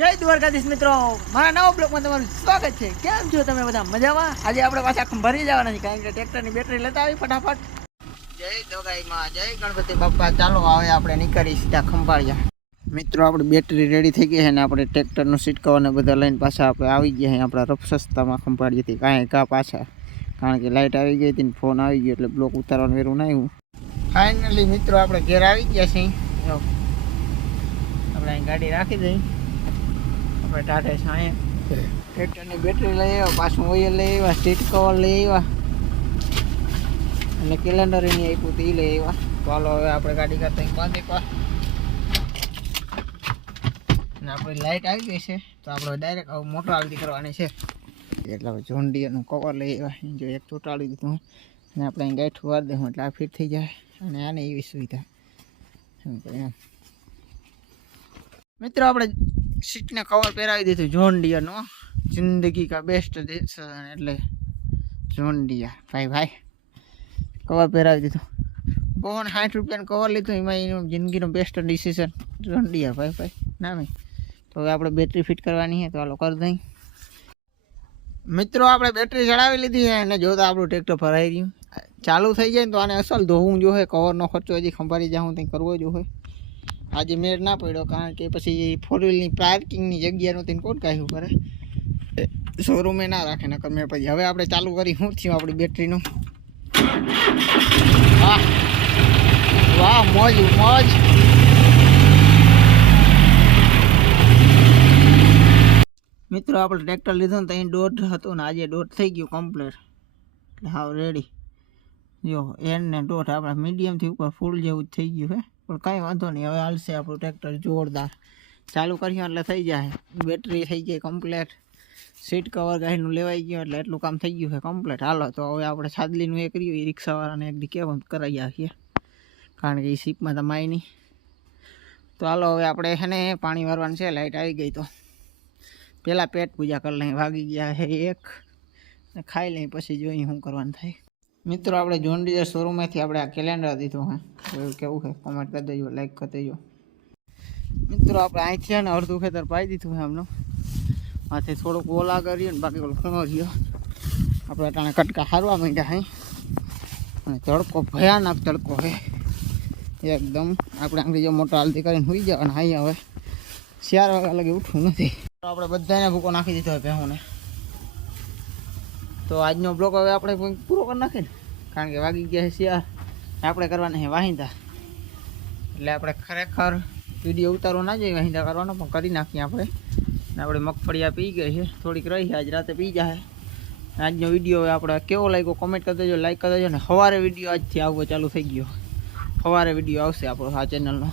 જય દ્વારકાધીશ મિત્રો, મારા નવા બ્લોગમાં તમારું સ્વાગત છે। કેમ છો તમે બધા? મજામાં? આજે આપણે પાછા ખંભાળી જવાના છે, કારણ કે ટ્રેક્ટરની બેટરી લેતા આવી ફટાફટ। જય દોગાઈમાં, જય ગણપતિ બાપા। ચાલો હવે આપણે નીકળી સીધા ખંભાળિયા। મિત્રો આપણી બેટરી રેડી થઈ ગઈ છે ને આપણે ટ્રેક્ટરનું સીટ કવર ને બધા લઈને પાછા આપણે આવી ગયા છીએ આપણા રફ સસ્તામાં ખંભાળીએથી કાંઈ કા પાછા, કારણ કે લાઇટ આવી ગઈ હતી ને ફોન આવી ગયો એટલે બ્લોક ઉતારવાનું વેરું ના આવ્યું। ફાઇનલી મિત્રો આપણે ઘેર આવી ગયા છીએ। આપણે અહીં ગાડી રાખી દઈ, આપણે ટાટે સાંયે ટ્રેક્ટરની બેટરી લઈ આવ્યા, પાછું ઓઇલ લઈ આવ્યા, સીટ કવર લઈ આવ્યા અને કેલેન્ડર એની આપ્યું તો એ લઈ આવ્યા। તો હાલો હવે આપણે ગાડી કરતા બાંધી પા અને આપણી લાઇટ આવી ગઈ છે તો આપણે ડાયરેક્ટ આવું મોટર આલતી કરવાની છે। એટલે હવે જોન ડીયરનું કવર લઈ આવ્યા, જો એક ચોટાડી દીધું અને આપણે અહીં ગાંઠું વાર દઉં એટલે આ ફિટ થઈ જાય અને આને એવી સુવિધા એમ। મિત્રો આપણે સીટને કવર પહેરાવી દીધું જોન ડીયરનું, જિંદગી કા બેસ્ટ એટલે જોન ડીયર ભાઈ કવર પહેરાવી દીધું। બહુ 60 રૂપિયાનું કવર લીધું, એમાં એનું જિંદગીનું બેસ્ટ ડિસિઝન જોન ડીયર ભાઈ ના ભાઈ। તો હવે આપણે બેટરી ફિટ કરવાની છે તો હાલો કરી દઈ। મિત્રો આપણે બેટરી ચડાવી લીધી છે અને જોતા આપણું ટ્રેક્ટર ભરાઈ રહ્યું, ચાલુ થઈ જાય ને તો આને અસલ ધોવું જોઈએ, કવરનો ખર્ચો હજી ખંભાળી જાઉં ત્યાં કરવો જોઈએ। આજે મેળ ના પડ્યો કારણ કે પછી 4 વ્હીલની પાર્કિંગની જગ્યાનું તેને કોણ કાઢ્યું કરે, શોરૂમે ના રાખે નકર મેળ પછી। હવે આપણે ચાલુ કરી શું થયું આપણી બેટરીનું। વાહ વાહ, મોજ મોજ। મિત્રો આપણે ટ્રેક્ટર લીધું ને ત્યાં 1.5 હતું ને આજે 1.5 થઈ ગયું કમ્પ્લીટ, એટલે હાવ રેડી। જો એન ને 1.5 આપણે મીડિયમથી ઉપર ફૂલ જેવું જ થઈ ગયું છે, પણ કાંઈ વાંધો નહીં, હવે હાલશે આપણું ટ્રેક્ટર જોરદાર। ચાલુ કરીએ એટલે થઈ જાય, બેટરી થઈ ગઈ કમ્પ્લીટ, સીટ કવર ગાડીનું લેવાઈ ગયું એટલે એટલું કામ થઈ ગયું છે કમ્પ્લીટ। હાલો તો હવે આપણે સાદલીનું એ કર્યું, એ રિક્ષાવાળાને એક દી કેવું કરાવી આવીએ, કારણ કે એ સીપમાં તો માય નહીં। તો હાલો હવે આપણે છે ને પાણી વારવાનું છે, લાઇટ આવી ગઈ તો પહેલાં પેટ પૂજા કરી લઈએ, વાગી ગયા છે 1, ખાઈ લઈએ પછી જોઈએ શું કરવાનું થાય। મિત્રો આપણે જોન ડીયર શોરૂમમાંથી આપણે આ કેલેન્ડર દીધું હે, એવું કેવું છે કોમેન્ટ કરી દેજો, લાઈક કરી દેજો। મિત્રો આપણે અહીંથી ને અડધું ખેતર પાઈ દીધું છે એમનું, આથી થોડુંક ઓલા કર્યું ને બાકી ઓલો ખૂણો રહ્યો। આપણે અટાણે કટકા હારવા માંડ્યા હે અને તડકો ભયાનક તડકો છે એકદમ। આપણે આંગળી જો મોટા હાલતી કરીને સુઈ જવાના, અહીં હવે 4 વાગ્યા લગી ઉઠવું નથી। આપણે બધાને ભૂકો નાખી દીધો હોય ભેહુંને। તો આજનો બ્લોગ હવે આપણે પૂરો કરી નાખીએ ને, કારણ કે વાગી ગયા છે 4, આપણે કરવાના છે વાહિંદા, એટલે આપણે ખરેખર વિડીયો ઉતારવો ના જોઈએ, વાહિંદા કરવાનો પણ કરી નાખીએ આપણે। આપણે મગફળીયા પી ગઈ છે, થોડીક રહી છે, આજ રાતે પી જાય। આજનો વિડીયો હવે આપણે કેવો લાગ્યો કોમેન્ટ કરી દેજો, લાઈક કરી દેજો, ને સવારે વિડીયો આજથી આવવો ચાલુ થઈ ગયો, સવારે વિડીયો આવશે આપણો આ ચેનલનો।